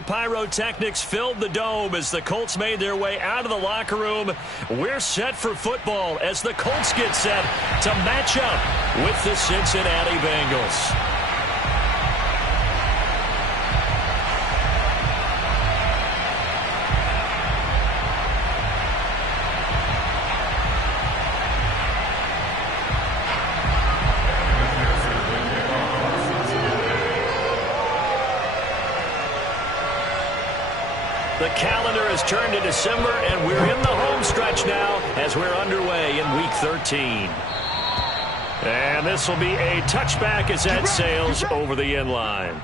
the pyrotechnics filled the dome as the Colts made their way out of the locker room. We're set for football as the Colts get set to match up with the Cincinnati Bengals. The calendar has turned to December, and we're in the home stretch now as we're underway in Week 13. And this will be a touchback as that sails over the end line.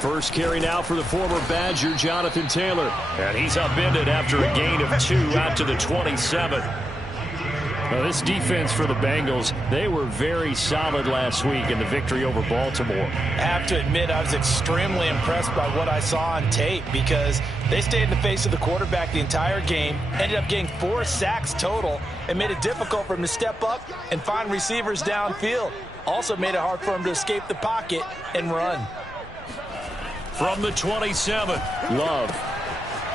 First carry now for the former Badger, Jonathan Taylor. And he's upended after a gain of 2 out to the 27. Now, this defense for the Bengals, they were very solid last week in the victory over Baltimore. I have to admit, I was extremely impressed by what I saw on tape because they stayed in the face of the quarterback the entire game, ended up getting 4 sacks total, and made it difficult for him to step up and find receivers downfield. Also made it hard for him to escape the pocket and run. From the 27, Love.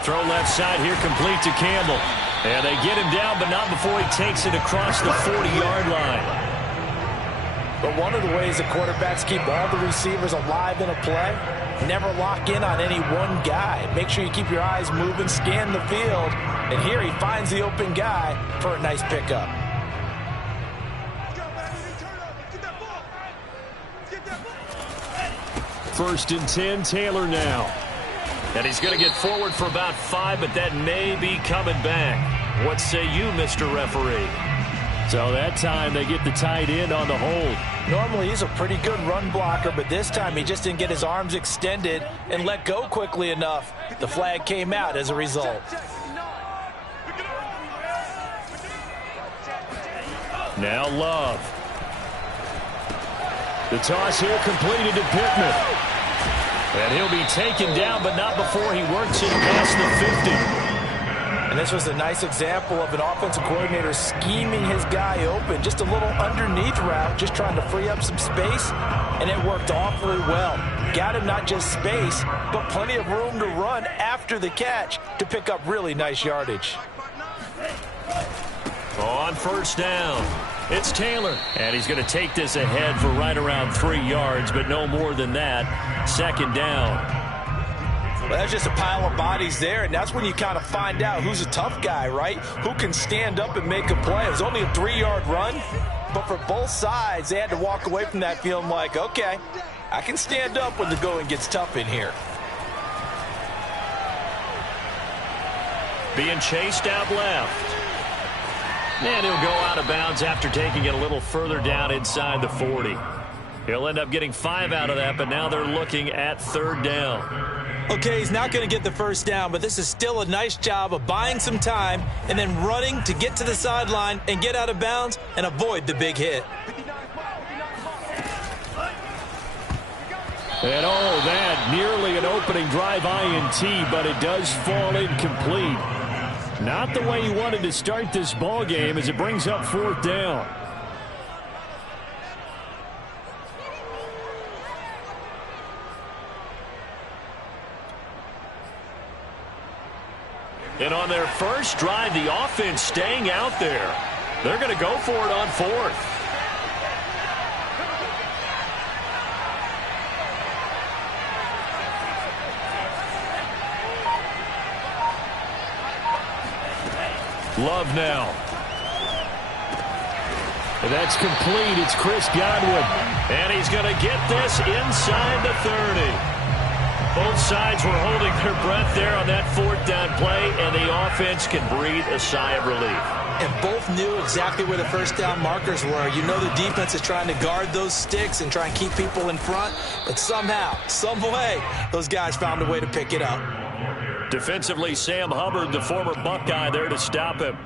Throw left side here, complete to Campbell. And they get him down, but not before he takes it across the 40-yard line. But one of the ways that quarterbacks keep all the receivers alive in a play, never lock in on any one guy. Make sure you keep your eyes moving, scan the field. And here he finds the open guy for a nice pickup. First and 10, Taylor now. And he's going to get forward for about 5, but that may be coming back. What say you, Mr. Referee? So that time they get the tight end on the hold. Normally he's a pretty good run blocker, but this time he just didn't get his arms extended and let go quickly enough. The flag came out as a result. Now Love. The toss here completed to Pittman. And he'll be taken down, but not before he works it past the 50. And this was a nice example of an offensive coordinator scheming his guy open. Just a little underneath route, just trying to free up some space, and it worked awfully well. Got him not just space, but plenty of room to run after the catch to pick up really nice yardage. On first down, it's Taylor. And he's going to take this ahead for right around 3 yards, but no more than that. Second down. Well, that's just a pile of bodies there, and that's when you kind of find out who's a tough guy, right? Who can stand up and make a play. It was only a 3-yard run, but for both sides, they had to walk away from that feeling like, okay, I can stand up when the going gets tough in here. Being chased out left. And he'll go out of bounds after taking it a little further down inside the 40. He'll end up getting 5 out of that, but now they're looking at third down. Okay, he's not going to get the first down, but this is still a nice job of buying some time and then running to get to the sideline and get out of bounds and avoid the big hit. And all that, nearly an opening drive INT, but it does fall incomplete. Not the way he wanted to start this ball game as it brings up fourth down. And on their first drive, the offense staying out there. They're going to go for it on fourth. Love now. And that's complete. It's Chris Godwin. And he's going to get this inside the 30. Both sides were holding their breath there on that fourth down play, and the offense can breathe a sigh of relief. And both knew exactly where the first down markers were. You know the defense is trying to guard those sticks and try and keep people in front, but somehow, some way, those guys found a way to pick it up. Defensively, Sam Hubbard, the former Buckeye, there to stop him.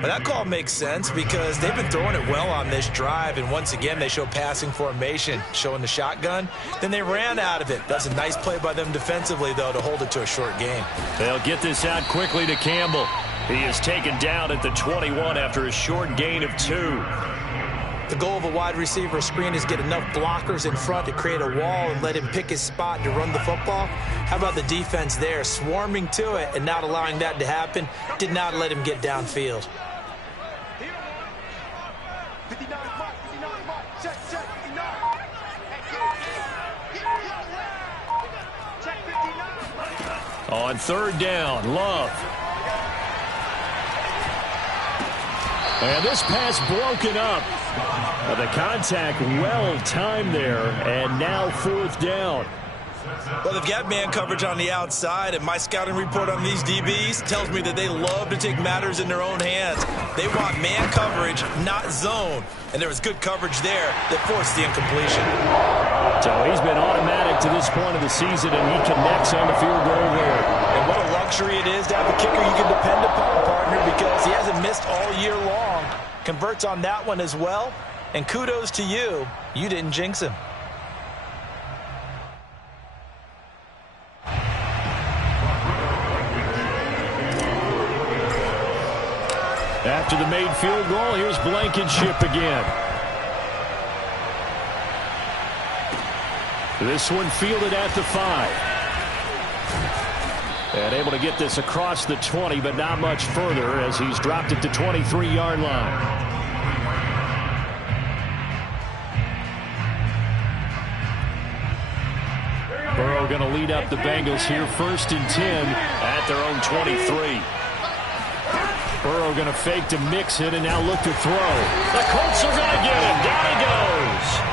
But that call makes sense because they've been throwing it well on this drive, and once again they show passing formation, showing the shotgun. Then they ran out of it. That's a nice play by them defensively, though, to hold it to a short game. They'll get this out quickly to Campbell. He is taken down at the 21 after a short gain of 2. The goal of a wide receiver screen is get enough blockers in front to create a wall and let him pick his spot to run the football. How about the defense there, swarming to it and not allowing that to happen? Did not let him get downfield. On third down, Love. And this pass broken up. The contact well timed there, and now fourth down. Well, they've got man coverage on the outside, and my scouting report on these DBs tells me that they love to take matters in their own hands. They want man coverage, not zone. And there was good coverage there that forced the incompletion. So he's been automatic to this point of the season, and he connects on the field goal there. And what a luxury it is to have a kicker you can depend upon, partner, because he hasn't missed all year long. Converts on that one as well. And kudos to you. You didn't jinx him. After the made field goal, here's Blankenship again. This one fielded at the 5. And able to get this across the 20, but not much further as he's dropped it to 23-yard line. Burrow going to lead up the Bengals here, 1st and 10 at their own 23. Burrow going to fake to mix it and now look to throw. The Colts are going to get him. Down he goes.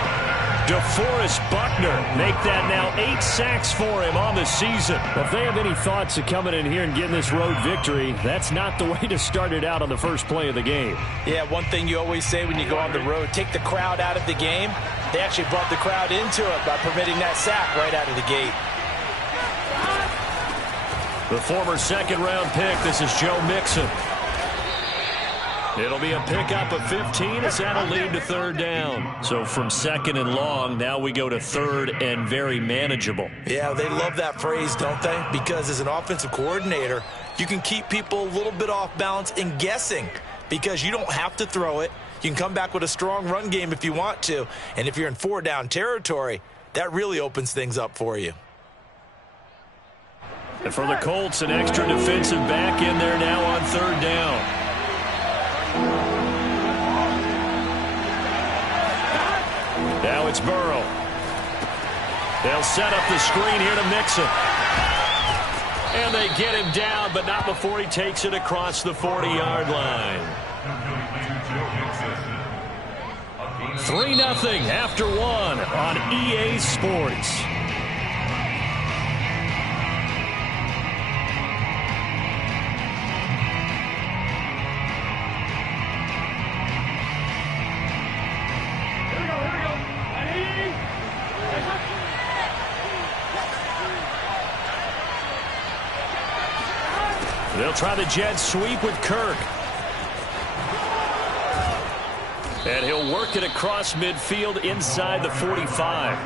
DeForest Buckner make that now 8 sacks for him on the season. Well, if they have any thoughts of coming in here and getting this road victory, that's not the way to start it out on the first play of the game. Yeah, one thing you always say when you go on the road, take the crowd out of the game. They actually brought the crowd into it by permitting that sack right out of the gate. The former second-round pick, this is Joe Mixon. It'll be a pickup of 15 as that'll lead to third down. So from second and long, now we go to third and very manageable. Yeah, they love that phrase, don't they? Because as an offensive coordinator, you can keep people a little bit off balance and guessing because you don't have to throw it. You can come back with a strong run game if you want to. And if you're in 4-down territory, that really opens things up for you. And for the Colts, an extra defensive back in there now on third down. Now it's Burrow. They'll set up the screen here to Mixon. And they get him down, but not before he takes it across the 40-yard line. 3-0 after 1 on EA Sports. They'll try the jet sweep with Kirk. And he'll work it across midfield inside the 45.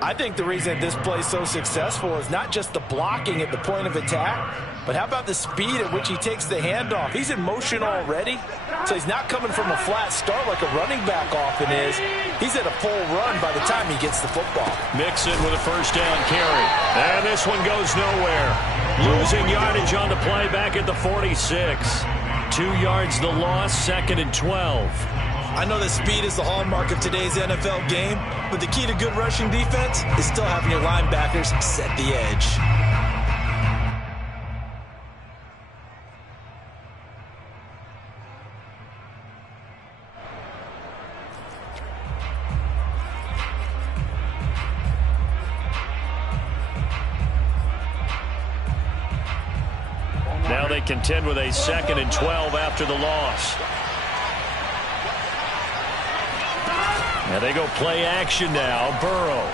I think the reason this play is so successful is not just the blocking at the point of attack, but how about the speed at which he takes the handoff? He's in motion already, so he's not coming from a flat start like a running back often is. He's at a full run by the time he gets the football. Mixon with a first down carry. And this one goes nowhere. Losing yardage on the play back at the 46. 2 yards the loss, 2nd and 12. I know that speed is the hallmark of today's NFL game, but the key to good rushing defense is still having your linebackers set the edge. Now they contend with a 2nd and 12 after the loss. Now they go play action now. Burrow.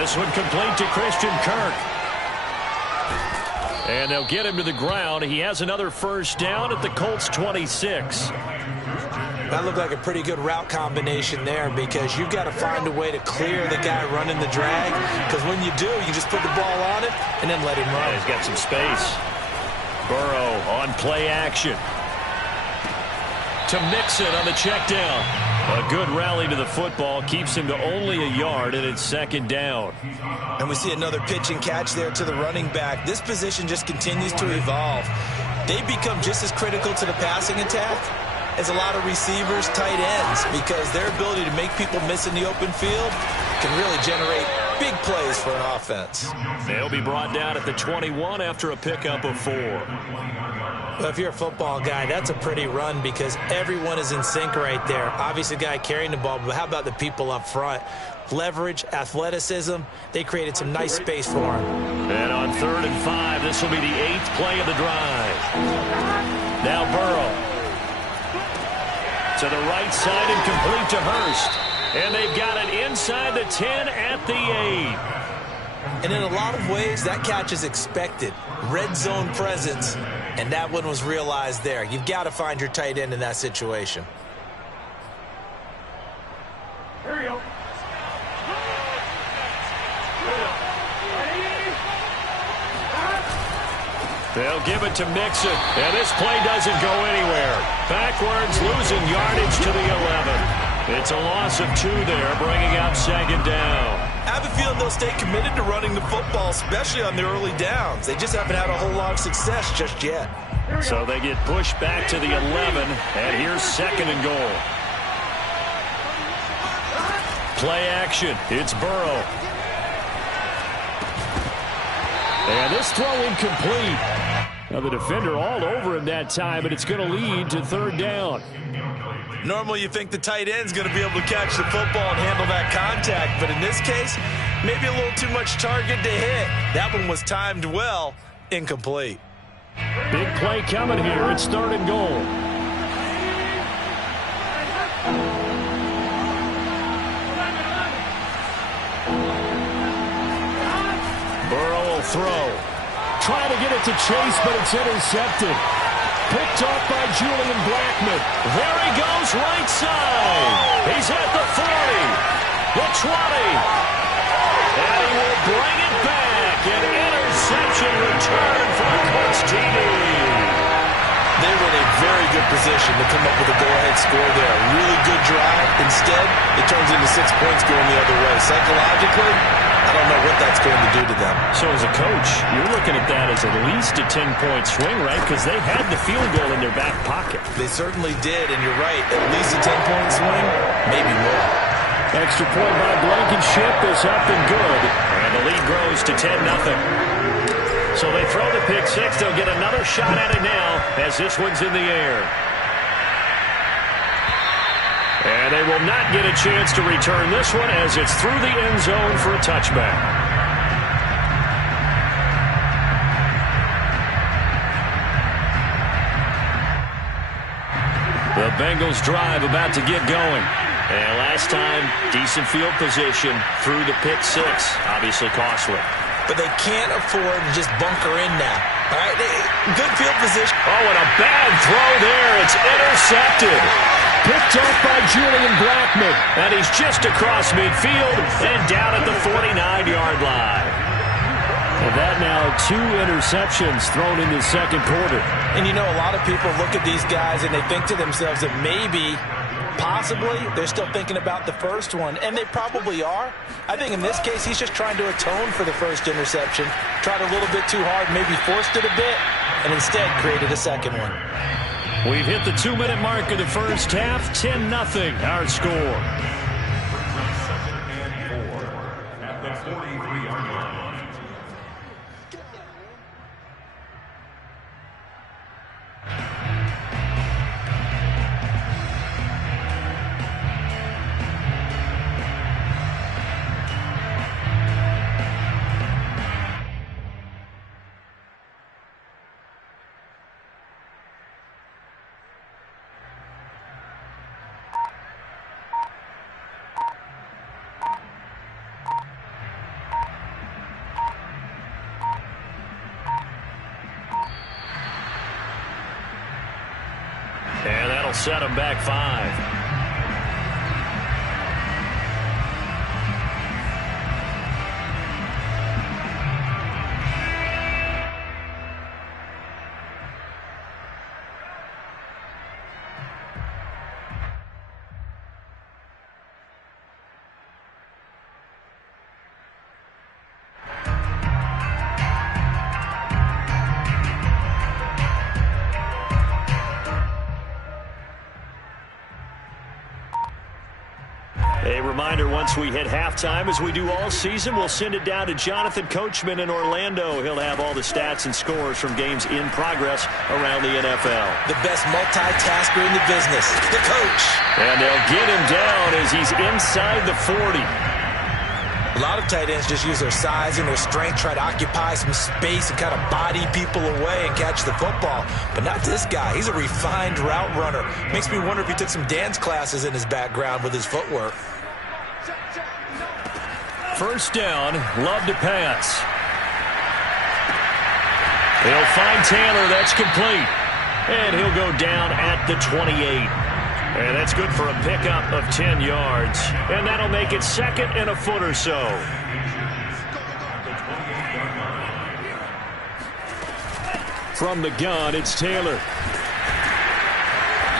This one complete to Christian Kirk. And they'll get him to the ground. He has another first down at the Colts 26. That looked like a pretty good route combination there, because you've got to find a way to clear the guy running the drag, because when you do, you just put the ball on him and then let him run. Yeah, he's got some space. Burrow on play action. To Mixon on the check down. A good rally to the football keeps him to only a yard, and it's 2nd down. And we see another pitch and catch there to the running back. This position just continues to evolve. They become just as critical to the passing attack as a lot of receivers, tight ends, because their ability to make people miss in the open field can really generate big plays for an offense. They'll be brought down at the 21 after a pickup of 4. Well, if you're a football guy, that's a pretty run, because everyone is in sync right there. Obviously, the guy carrying the ball, but how about the people up front? Leverage, athleticism, they created some nice space for him. And on 3rd and 5, this will be the 8th play of the drive. Now Burrow. To the right side and complete to Hurst. And they've got it inside the 10 at the 8. And in a lot of ways, that catch is expected. Red zone presence. And that one was realized there. You've got to find your tight end in that situation. Here we go. They'll give it to Mixon. And this play doesn't go anywhere. Backwards, losing yardage to the 11. It's a loss of 2 there, bringing up 2nd down. I have a feeling they'll stay committed to running the football, especially on the early downs. They just haven't had a whole lot of success just yet. So they get pushed back to the 11, and here's 2nd and goal. Play action. It's Burrow. And this throw incomplete. Now the defender all over him that time, but it's going to lead to 3rd down. Normally you think the tight end's going to be able to catch the football and handle that contact, but in this case, maybe a little too much target to hit. That one was timed well, incomplete. Big play coming here. It's 3rd and goal. Burrow will throw. Trying to get it to Chase, but it's intercepted. Picked off by Julian Blackmon. There he goes, right side. He's at the 40, the 20. And he will bring it back. An interception return for the Colts TD. They were in a very good position to come up with a go-ahead score there. A really good drive. Instead, it turns into 6 points going the other way. Psychologically, I don't know what that's going to do to them. So as a coach, you're looking at that as at least a 10-point swing, right? Because they had the field goal in their back pocket. They certainly did, and you're right. At least a 10-point swing, maybe more. Extra point by Blankenship is up and good. And the lead grows to 10-0. So they throw the pick 6. They'll get another shot at it now as this one's in the air. And they will not get a chance to return this one as it's through the end zone for a touchback. The Bengals drive about to get going. And last time, decent field position through the pick 6. Obviously costly. But they can't afford to just bunker in now. All right, good field position. Oh, and a bad throw there. It's intercepted. Picked off by Julian Blackmon. And he's just across midfield and down at the 49-yard line. And that now 2 interceptions thrown in the 2nd quarter. And you know, a lot of people look at these guys and they think to themselves that maybe, possibly, they're still thinking about the first one. And they probably are. I think in this case, he's just trying to atone for the first interception. Tried a little bit too hard, maybe forced it a bit, and instead created a second one. We've hit the 2-minute mark of the first half. 10-0 our score. set them back 5. A reminder, once we hit halftime, as we do all season, we'll send it down to Jonathan Coachman in Orlando. He'll have all the stats and scores from games in progress around the NFL. The best multitasker in the business, the coach. And they'll get him down as he's inside the 40. A lot of tight ends just use their size and their strength, try to occupy some space and kind of body people away and catch the football. But not this guy. He's a refined route runner. Makes me wonder if he took some dance classes in his background with his footwork. First down, Love to pass. He'll find Taylor. That's complete. And he'll go down at the 28. And that's good for a pickup of 10 yards. And that'll make it 2nd and a foot or so. From the gun, it's Taylor.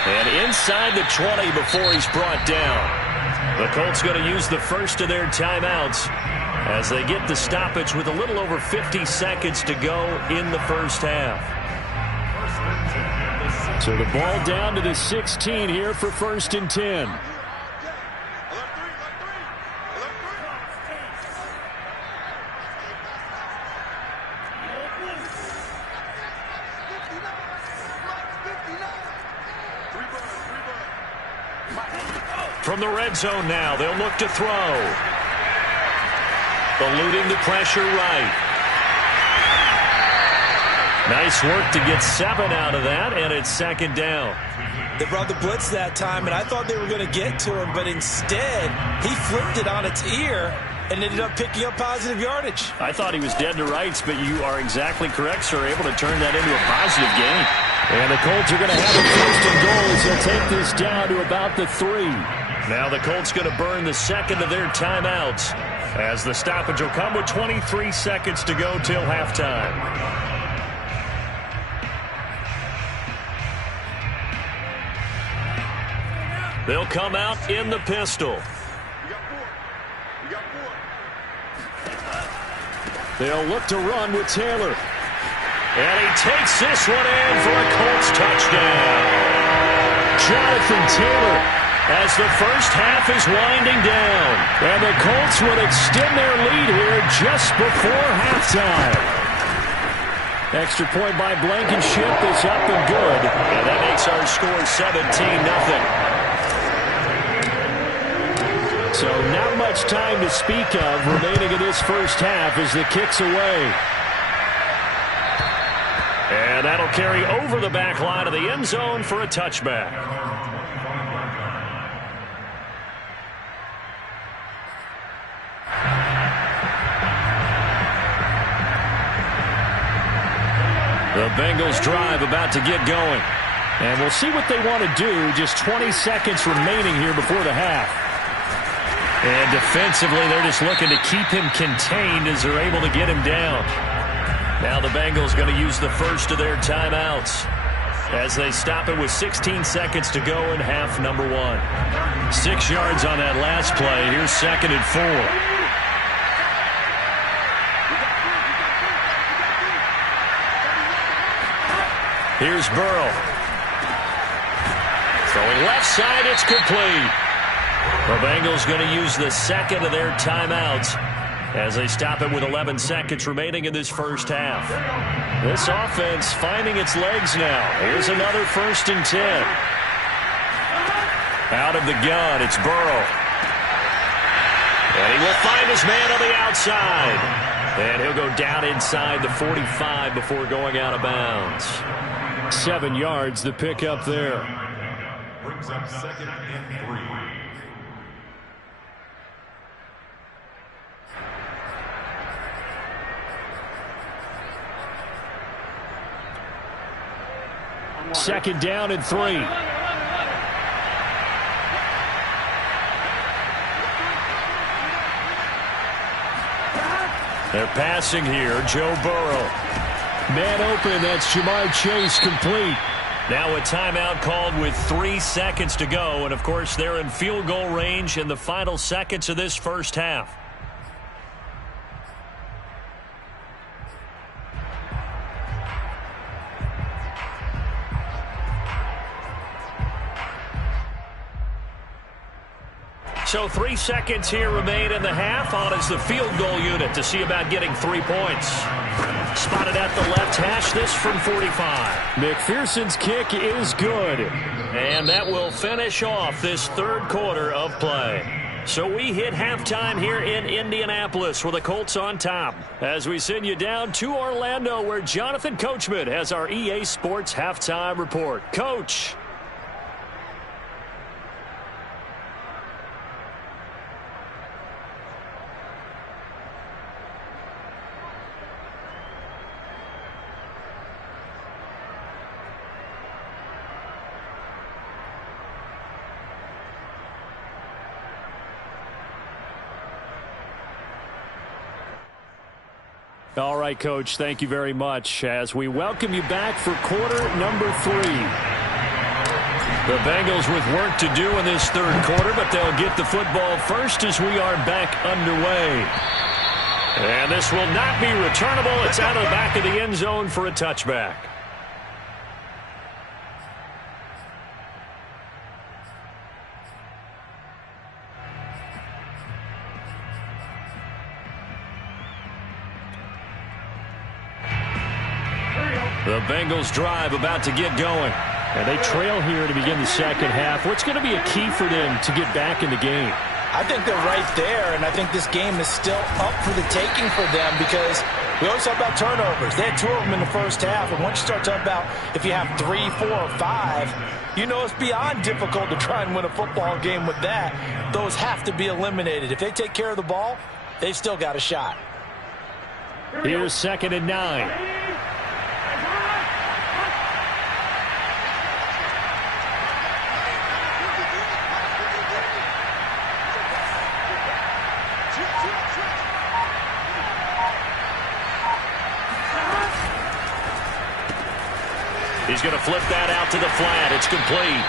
And inside the 20 before he's brought down. The Colts going to use the first of their timeouts as they get the stoppage with a little over 50 seconds to go in the first half. So the ball down to the 16 here for 1st and 10. From the red zone now, they'll look to throw. Eluding the pressure right. Nice work to get 7 out of that, and it's 2nd down. They brought the blitz that time, and I thought they were going to get to him, but instead, he flipped it on its ear and ended up picking up positive yardage. I thought he was dead to rights, but you are exactly correct, sir, able to turn that into a positive gain. And the Colts are going to have a 1st and goal as they'll take this down to about the 3. Now the Colts going to burn the 2nd of their timeouts as the stoppage will come with 23 seconds to go till halftime. They'll come out in the pistol. They'll look to run with Taylor. And he takes this one in for a Colts touchdown. Jonathan Taylor as the first half is winding down. And the Colts will extend their lead here just before halftime. Extra point by Blankenship is up and good. And that makes our score 17-0. So not much time to speak of remaining in this first half as the kick's away. And that'll carry over the back line of the end zone for a touchback. The Bengals drive about to get going. And we'll see what they want to do. Just 20 seconds remaining here before the half. And defensively, they're just looking to keep him contained as they're able to get him down. Now the Bengals going to use the first of their timeouts as they stop it with 16 seconds to go in half number 1. 6 yards on that last play. Here's 2nd and 4. Here's Burrow. Throwing left side, it's complete. The Bengals going to use the 2nd of their timeouts as they stop it with 11 seconds remaining in this first half. This offense finding its legs now. Here's another 1st and 10. Out of the gun, it's Burrow. And he will find his man on the outside. And he'll go down inside the 45 before going out of bounds. 7 yards, the pickup there. Brings up 2nd and 3. Second down and 3. They're passing here. Joe Burrow. Man open. That's Jamar Chase complete. Now a timeout called with 3 seconds to go. And, of course, they're in field goal range in the final seconds of this first half. So 3 seconds here remain in the half. On is the field goal unit to see about getting 3 points. Spotted at the left hash, this from 45. McPherson's kick is good. And that will finish off this third quarter of play. So we hit halftime here in Indianapolis with the Colts on top. As we send you down to Orlando, where Jonathan Coachman has our EA Sports halftime report. Coach. All right, Coach, thank you very much as we welcome you back for quarter number 3. The Bengals with work to do in this third quarter, but they'll get the football first as we are back underway. And this will not be returnable. It's out of the back of the end zone for a touchback. The Bengals drive about to get going. And they trail here to begin the second half. What's going to be a key for them to get back in the game? I think they're right there, and I think this game is still up for the taking for them because we always talk about turnovers. They had 2 of them in the first half, and once you start talking about if you have 3, 4, or 5, you know it's beyond difficult to try and win a football game with that. Those have to be eliminated. If they take care of the ball, they've still got a shot. Here's 2nd and 9. He's going to flip that out to the flat. It's complete.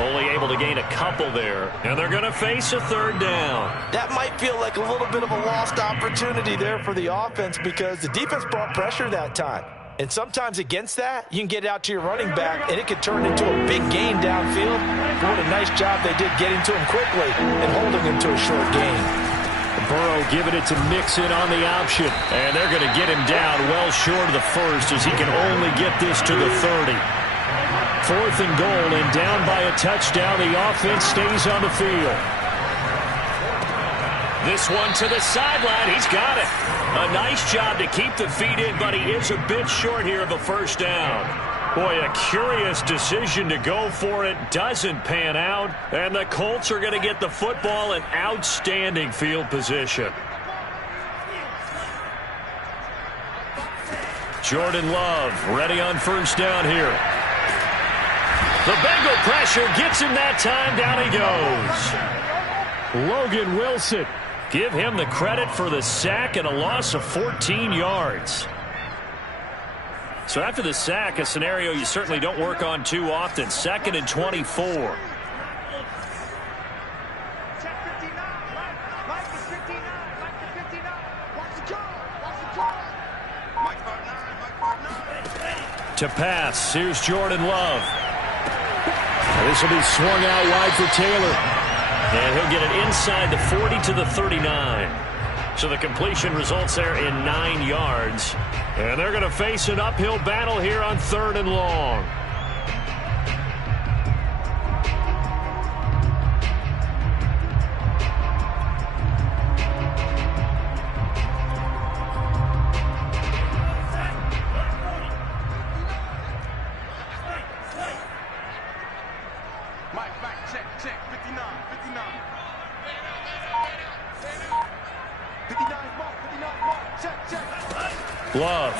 Only able to gain a couple there. And they're going to face a 3rd down. That might feel like a little bit of a lost opportunity there for the offense because the defense brought pressure that time. And sometimes against that, you can get out to your running back, and it could turn into a big gain downfield. But what a nice job they did getting to him quickly and holding him to a short gain. Burrow giving it to Mixon on the option. And they're going to get him down well short of the first as he can only get this to the 30. 4th and goal, and down by a touchdown. The offense stays on the field. This one to the sideline. He's got it. A nice job to keep the feet in, but he is a bit short here of a first down. Boy, a curious decision to go for it. Doesn't pan out. And the Colts are going to get the football in outstanding field position. Jordan Love ready on first down here. The Bengal pressure gets him that time. Down he goes. Logan Wilson. Give him the credit for the sack and a loss of 14 yards. So after the sack, a scenario you certainly don't work on too often. 2nd and 24. To pass, here's Jordan Love. This will be swung out wide for Taylor. And he'll get it inside the 40 to the 39. So the completion results there in 9 yards. And they're going to face an uphill battle here on 3rd and long. Love.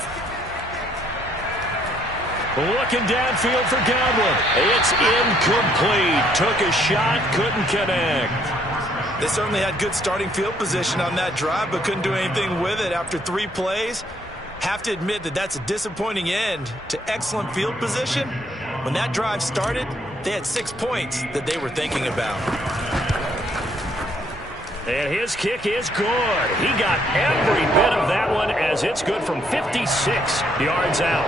Looking downfield for Godwin. It's incomplete. Took a shot, couldn't connect. They certainly had good starting field position on that drive, but couldn't do anything with it after 3 plays. Have to admit that that's a disappointing end to excellent field position. When that drive started, they had 6 points that they were thinking about. And his kick is good. He got every bit of that one as it's good from 56 yards out.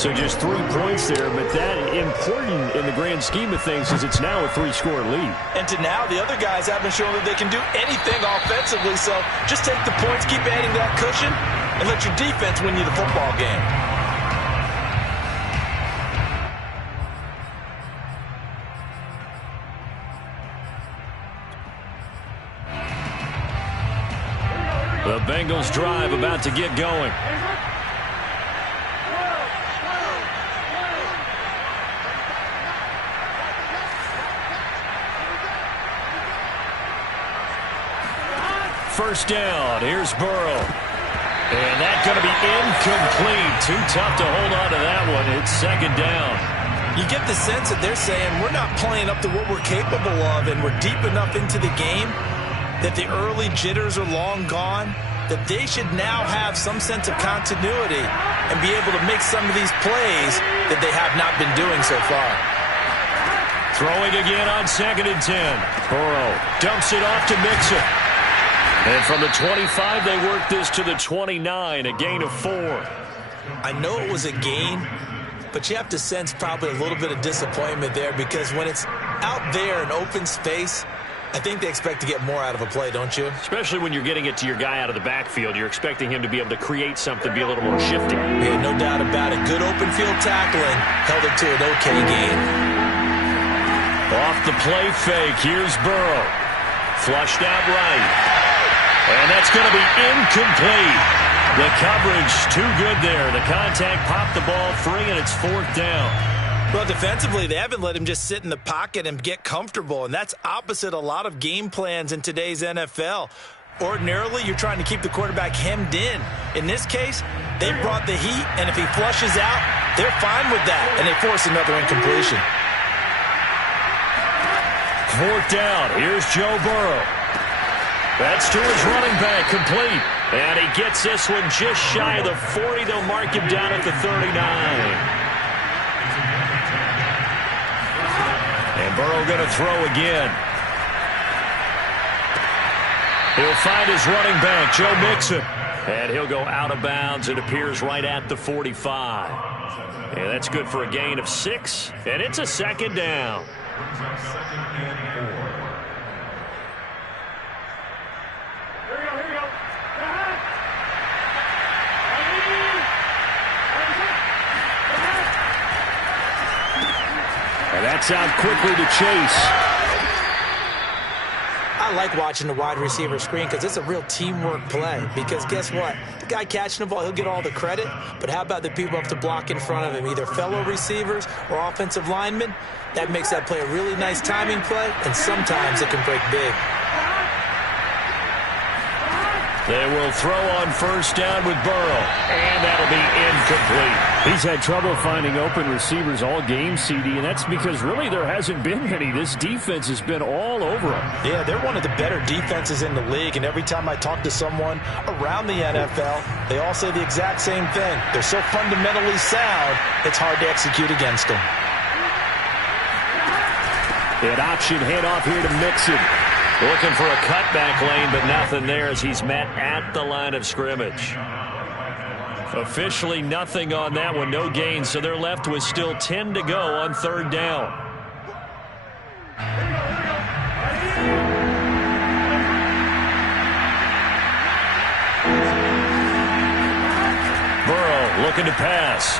So just 3 points there, but that important in the grand scheme of things is it's now a 3-score lead. And to now, the other guys haven't shown that they can do anything offensively, so just take the points, keep adding that cushion, and let your defense win you the football game. The Bengals drive about to get going. First down, here's Burrow. And that's going to be incomplete. Too tough to hold on to that one. It's second down. You get the sense that they're saying we're not playing up to what we're capable of, and we're deep enough into the game that the early jitters are long gone, that they should now have some sense of continuity and be able to make some of these plays that they have not been doing so far. Throwing again on 2nd and 10. Burrow dumps it off to Mixon. And from the 25, they work this to the 29, a gain of 4. I know it was a gain, but you have to sense probably a little bit of disappointment there, because when it's out there in open space, I think they expect to get more out of a play, don't you? Especially when you're getting it to your guy out of the backfield. You're expecting him to be able to create something, be a little more shifty. Yeah, no doubt about it. Good open field tackling. Held it to an okay gain. Off the play fake, here's Burrow. Flushed out right. And that's going to be incomplete. The coverage too good there. The contact popped the ball free, and it's 4th down. Well, defensively, they haven't let him just sit in the pocket and get comfortable, and that's opposite a lot of game plans in today's NFL. Ordinarily, you're trying to keep the quarterback hemmed in. In this case, they brought the heat, and if he flushes out, they're fine with that, and they force another incompletion. 4th down. Here's Joe Burrow. That's to his running back, complete. And he gets this one just shy of the 40. They'll mark him down at the 39. And Burrow going to throw again. He'll find his running back, Joe Mixon. And he'll go out of bounds. It appears right at the 45. And that's good for a gain of 6. And it's a 2nd down. And that's out quickly to Chase. I like watching the wide receiver screen because it's a real teamwork play. Because guess what? The guy catching the ball, he'll get all the credit. But how about the people up to block in front of him, either fellow receivers or offensive linemen? That makes that play a really nice timing play, and sometimes it can break big. They will throw on first down with Burrow, and that'll be incomplete. He's had trouble finding open receivers all game, CD, and that's because really there hasn't been any. This defense has been all over them. Yeah, they're one of the better defenses in the league, and every time I talk to someone around the NFL, they all say the exact same thing. They're so fundamentally sound, it's hard to execute against them. An option handoff here to Mixon. Looking for a cutback lane, but nothing there as he's met at the line of scrimmage. Officially nothing on that one, no gain, so they're left with still 10 to go on 3rd down. Burrow looking to pass.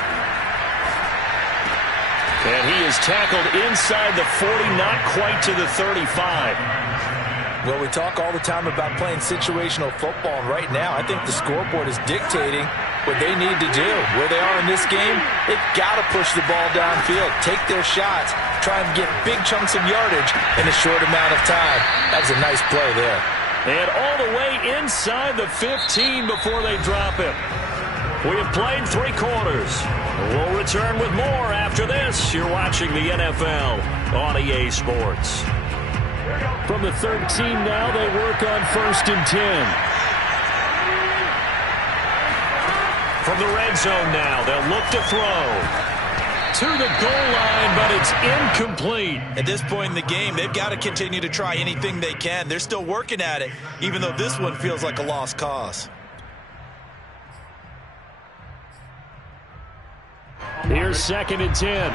And he is tackled inside the 40, not quite to the 35. Well, we talk all the time about playing situational football, and right now I think the scoreboard is dictating what they need to do. Where they are in this game, they've got to push the ball downfield, take their shots, try and get big chunks of yardage in a short amount of time. That was a nice play there. And all the way inside the 15 before they drop him. We have played 3 quarters. We'll return with more after this. You're watching the NFL on EA Sports. From the 13 now, they work on 1st and 10. From the red zone now, they'll look to throw. To the goal line, but it's incomplete. At this point in the game, they've got to continue to try anything they can. They're still working at it, even though this one feels like a lost cause. Here's 2nd and 10.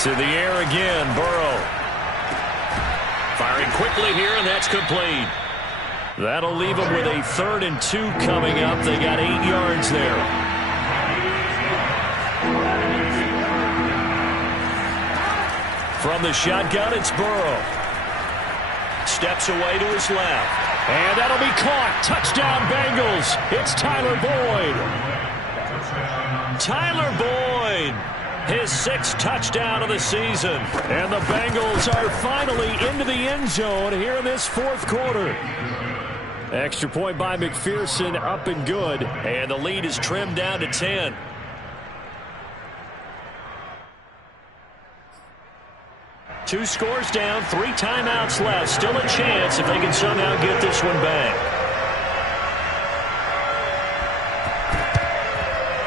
To the air again, Burrow. Firing quickly here, and that's complete. That'll leave them with a 3rd and 2 coming up. They got 8 yards there. From the shotgun, it's Burrow. Steps away to his left. And that'll be caught. Touchdown, Bengals. It's Tyler Boyd. Tyler Boyd. His 6th touchdown of the season. And the Bengals are finally into the end zone here in this 4th quarter. Extra point by McPherson, up and good. And the lead is trimmed down to 10. Two scores down, 3 timeouts left. Still a chance if they can somehow get this one back.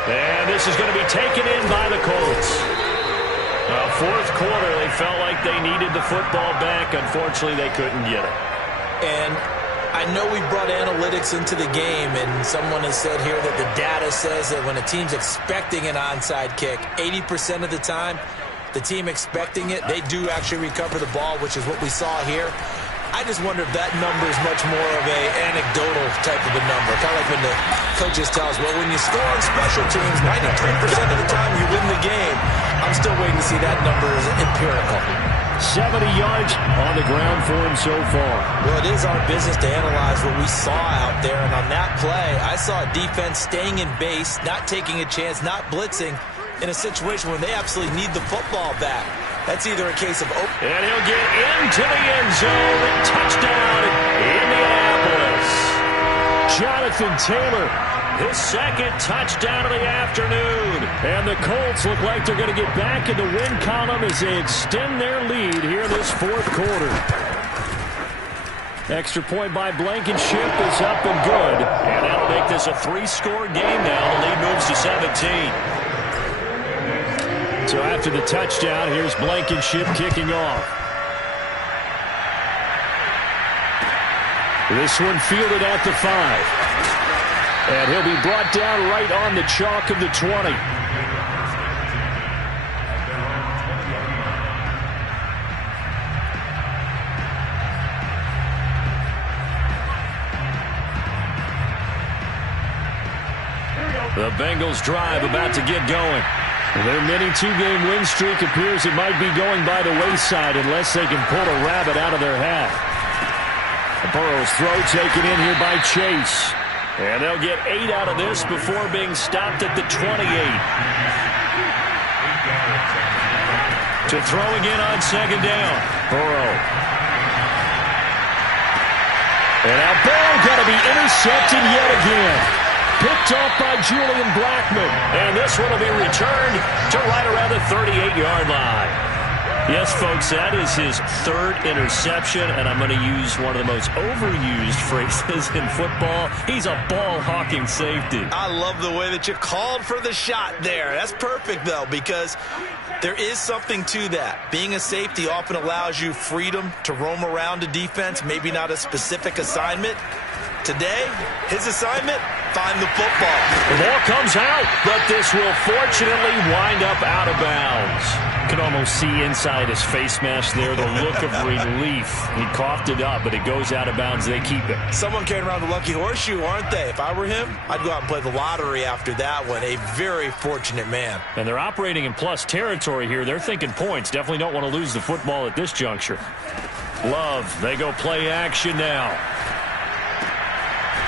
And this is going to be taken in by the Colts. 4th quarter, they felt like they needed the football back. Unfortunately, they couldn't get it. And I know we brought analytics into the game, and someone has said here that the data says that when a team's expecting an onside kick, 80% of the time, the team expecting it, they do actually recover the ball, which is what we saw here. I just wonder if that number is much more of a anecdotal type of a number. Kind of like when the coaches tell us, well, when you score on special teams, 93% of the time you win the game. I'm still waiting to see that number as empirical. 70 yards on the ground for him so far. Well, it is our business to analyze what we saw out there. And on that play, I saw a defense staying in base, not taking a chance, not blitzing in a situation where they absolutely need the football back. That's either a case of open. And he'll get into the end zone. Touchdown, Indianapolis. Jonathan Taylor, his 2nd touchdown of the afternoon. And the Colts look like they're going to get back in the win column as they extend their lead here in this 4th quarter. Extra point by Blankenship is up and good. And that'll make this a 3-score game now. The lead moves to 17. So after the touchdown, here's Blankenship kicking off. This one fielded at the 5. And he'll be brought down right on the chalk of the 20. The Bengals drive about to get going. Their mini 2-game win streak appears it might be going by the wayside unless they can pull a rabbit out of their hat. Burrow's throw taken in here by Chase. And they'll get 8 out of this before being stopped at the 28. To throw again on 2nd down. Burrow. And now Burrow got to be intercepted yet again. Picked off by Julian Blackmon. And this one will be returned to right around the 38-yard line. Yes, folks, that is his 3rd interception, and I'm going to use one of the most overused phrases in football. He's a ball-hawking safety. I love the way that you called for the shot there. That's perfect, though, because there is something to that. Being a safety often allows you freedom to roam around a defense, maybe not a specific assignment. Today, his assignment, find the football. The ball comes out, but this will fortunately wind up out of bounds. You can almost see inside his face mask there the look of relief. He coughed it up, but it goes out of bounds. They keep it. Someone carrying around the lucky horseshoe, aren't they? If I were him, I'd go out and play the lottery after that one. A very fortunate man. And they're operating in plus territory here. They're thinking points. Definitely don't want to lose the football at this juncture. Love, they go play action now.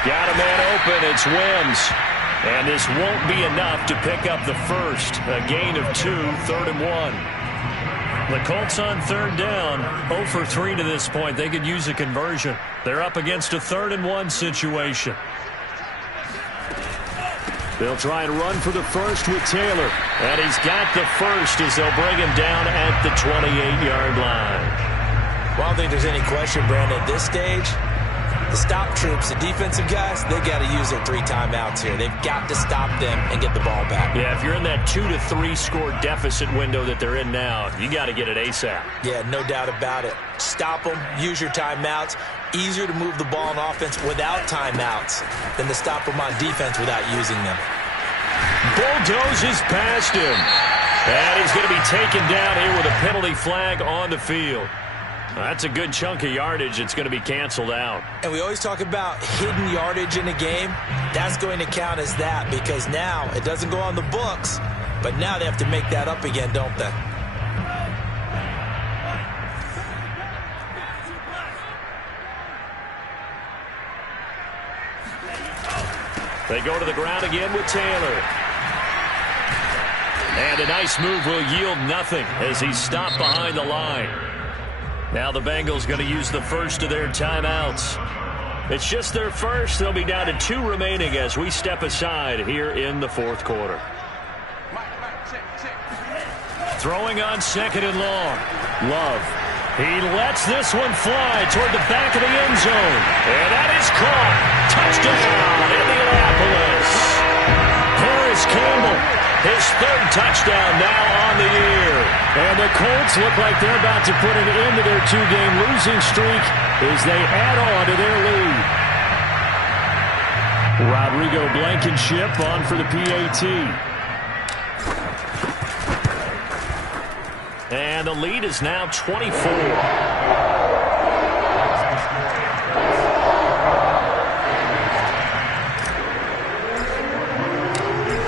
Got a man open, it's Wims. And this won't be enough to pick up the first. A gain of 2, 3rd and 1. The Colts on 3rd down, 0 for 3 to this point. They could use a conversion. They're up against a 3rd and 1 situation. They'll try and run for the first with Taylor. And he's got the first as they'll bring him down at the 28-yard line. Well, I don't think there's any question, Brandon, at this stage, the stop troops, the defensive guys, they got to use their 3 timeouts here. They've got to stop them and get the ball back. Yeah, if you're in that 2 to 3 score deficit window that they're in now, you got to get it ASAP. Yeah, no doubt about it. Stop them, use your timeouts. Easier to move the ball on offense without timeouts than to stop them on defense without using them. Bulldozes past him. And he's going to be taken down here with a penalty flag on the field. That's a good chunk of yardage. It's going to be canceled out. And we always talk about hidden yardage in a game. That's going to count as that because now it doesn't go on the books, but now they have to make that up again, don't they? They go to the ground again with Taylor. And a nice move will yield nothing as he's stopped behind the line. Now the Bengals going to use the first of their timeouts. It's just their first. They'll be down to 2 remaining as we step aside here in the fourth quarter. Throwing on 2nd and long. Love. He lets this one fly toward the back of the end zone. And that is caught. Touchdown, Indianapolis. Harris Campbell, his 3rd touchdown now on the year. And the Colts look like they're about to put an end to their 2-game losing streak as they add on to their lead. Rodrigo Blankenship on for the PAT. And the lead is now 24.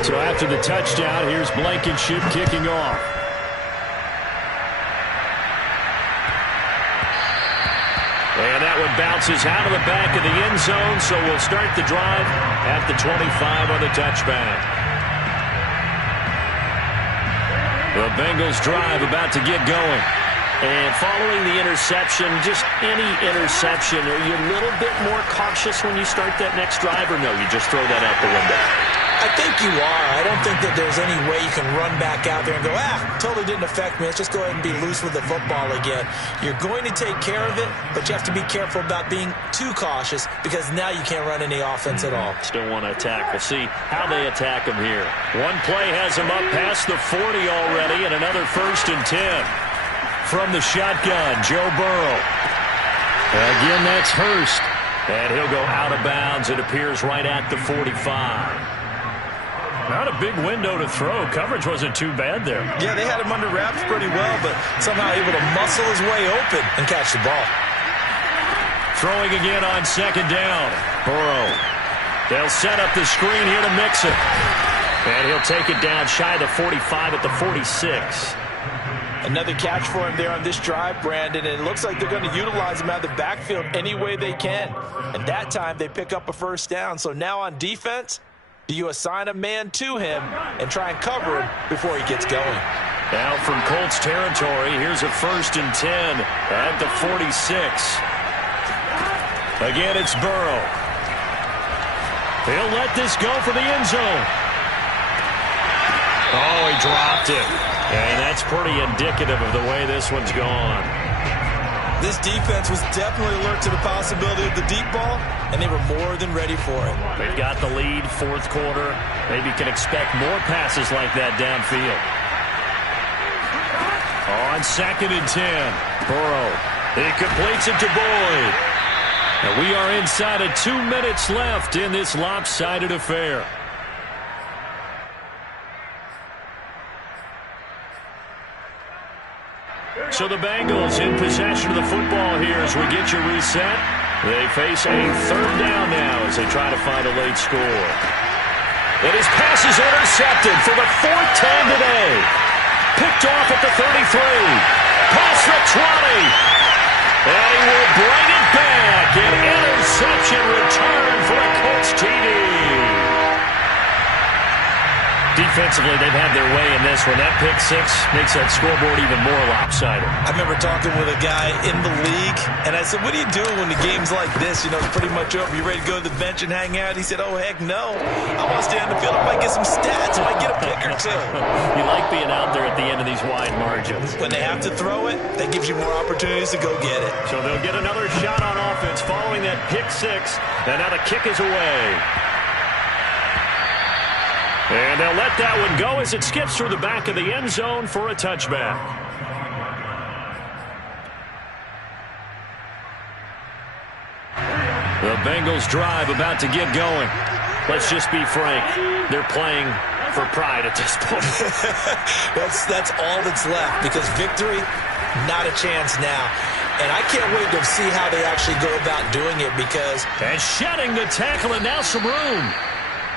So after the touchdown, here's Blankenship kicking off. And that one bounces out of the back of the end zone, so we'll start the drive at the 25 on the touchback. The Bengals drive about to get going. And following the interception, just any interception, are you a little bit more cautious when you start that next drive, or no, you just throw that out the window? I think you are. I don't think that there's any way you can run back out there and go, totally didn't affect me. Let's just go ahead and be loose with the football again. You're going to take care of it, but you have to be careful about being too cautious because now you can't run any offense at all. Still want to attack. We'll see how they attack them here. One play has them up past the 40 already, and another 1st and 10. From the shotgun, Joe Burrow. Again, that's Hurst. And he'll go out of bounds. It appears right at the 45. Not a big window to throw. Coverage wasn't too bad there. Yeah, they had him under wraps pretty well, but somehow able to muscle his way open and catch the ball. Throwing again on 2nd down. Burrow. They'll set up the screen here to mix it. And he'll take it down shy of the 45 at the 46. Another catch for him there on this drive, Brandon, and it looks like they're going to utilize him out of the backfield any way they can. And that time they pick up a 1st down. So now on defense, do you assign a man to him and try and cover him before he gets going? Now from Colts territory, here's a 1st and 10 at the 46. Again, it's Burrow. He'll let this go for the end zone. Oh, he dropped it. And that's pretty indicative of the way this one's gone. This defense was definitely alert to the possibility of the deep ball, and they were more than ready for it. They've got the lead, 4th quarter. Maybe can expect more passes like that downfield. On 2nd and 10, Burrow. He completes it to Boyd. And we are inside of 2 minutes left in this lopsided affair. So the Bengals in possession of the football here as we get you reset. They face a 3rd down now as they try to find a late score. And his pass is intercepted for the 4th time today. Picked off at the 33. Pass for 20. And he will bring it back. An interception return for a Colts TD. defensively, they've had their way in this one. That pick six makes that scoreboard even more lopsided. I remember talking with a guy in the league, and I said, what are you doing when the game's like this? You know, it's pretty much over. You ready to go to the bench and hang out? He said, oh, heck no. I want to stay on the field. I might get some stats. I might get a pick or two. You like being out there at the end of these wide margins. When they have to throw it, that gives you more opportunities to go get it. So they'll get another shot on offense following that pick six. And now the kick is away. And they'll let that one go as it skips through the back of the end zone for a touchback. The Bengals drive about to get going. Let's just be frank. They're playing for pride at this point. That's all that's left, because victory, not a chance now. And I can't wait to see how they actually go about doing it, because... And shedding the tackle, and now some room.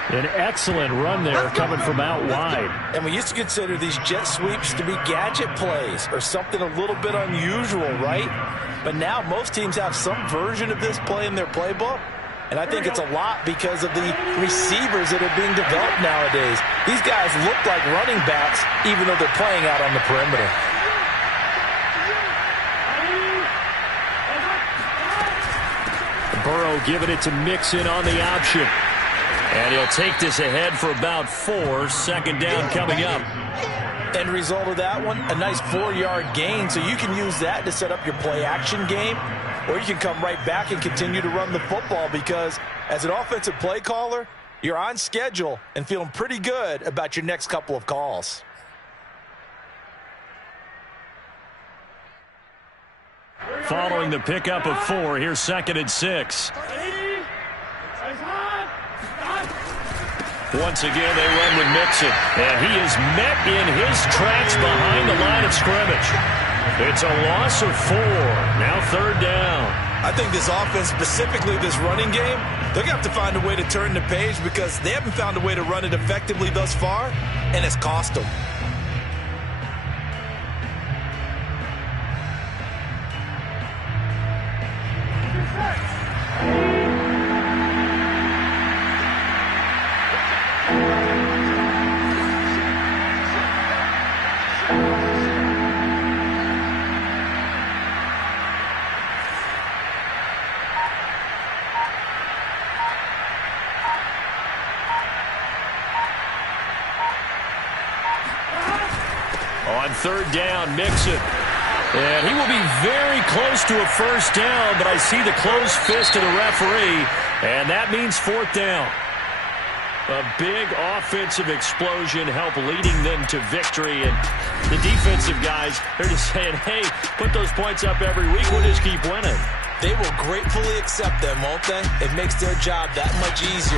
An excellent run there coming from out wide. And we used to consider these jet sweeps to be gadget plays or something a little bit unusual, right? But now most teams have some version of this play in their playbook. And I think it's a lot because of the receivers that are being developed nowadays. These guys look like running backs even though they're playing out on the perimeter. Burrow giving it to Mixon on the option. And he'll take this ahead for about 4. Second down coming up. End result of that one, a nice 4-yard gain. So you can use that to set up your play-action game, or you can come right back and continue to run the football, because as an offensive play caller, you're on schedule and feeling pretty good about your next couple of calls. Following the pickup of 4, here's 2nd and 6. Once again, they run with Mixon, and he is met in his tracks behind the line of scrimmage. It's a loss of 4. Now 3rd down. I think this offense, specifically this running game, they're going to have to find a way to turn the page, because they haven't found a way to run it effectively thus far, and it's cost them. On 3rd down, Mixon. And he will be very close to a first down, but I see the closed fist of the referee, and that means 4th down. A big offensive explosion help leading them to victory, and the defensive guys, they're just saying, hey, put those points up every week, we'll just keep winning. They will gratefully accept them, won't they? It makes their job that much easier.